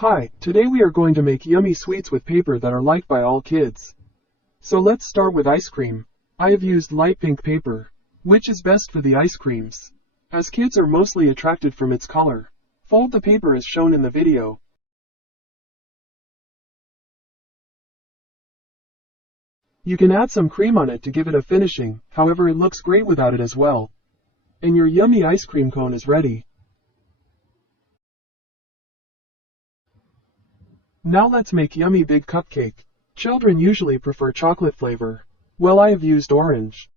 Hi, today we are going to make yummy sweets with paper that are liked by all kids. So let's start with ice cream. I have used light pink paper, which is best for the ice creams, as kids are mostly attracted from its color. Fold the paper as shown in the video. You can add some cream on it to give it a finishing, however it looks great without it as well. And your yummy ice cream cone is ready. Now let's make yummy big cupcake. Children usually prefer chocolate flavor. Well, I have used orange.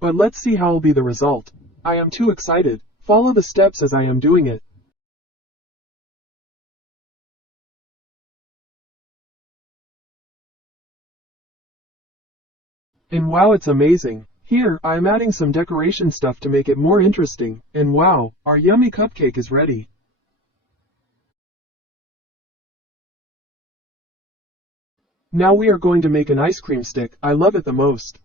But let's see how will be the result. I am too excited. Follow the steps as I am doing it. And wow, it's amazing. Here, I am adding some decoration stuff to make it more interesting. And wow, our yummy cupcake is ready. Now we are going to make an ice cream stick. I love it the most.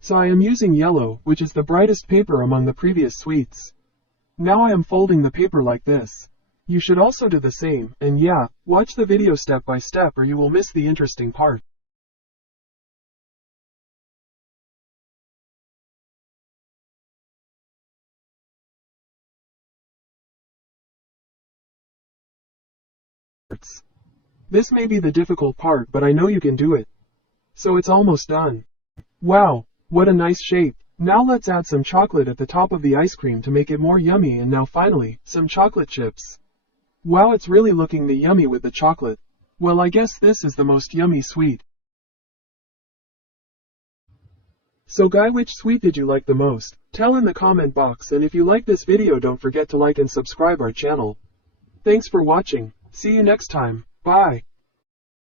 So I am using yellow, which is the brightest paper among the previous sweets. Now I am folding the paper like this. You should also do the same, and yeah, watch the video step by step or you will miss the interesting part. This may be the difficult part, but I know you can do it. So it's almost done. Wow, what a nice shape. Now let's add some chocolate at the top of the ice cream to make it more yummy, and now finally, some chocolate chips. Wow, it's really looking the yummy with the chocolate. Well, I guess this is the most yummy sweet. So guy, which sweet did you like the most? Tell in the comment box, and if you like this video don't forget to like and subscribe our channel. Thanks for watching. See you next time. Bye.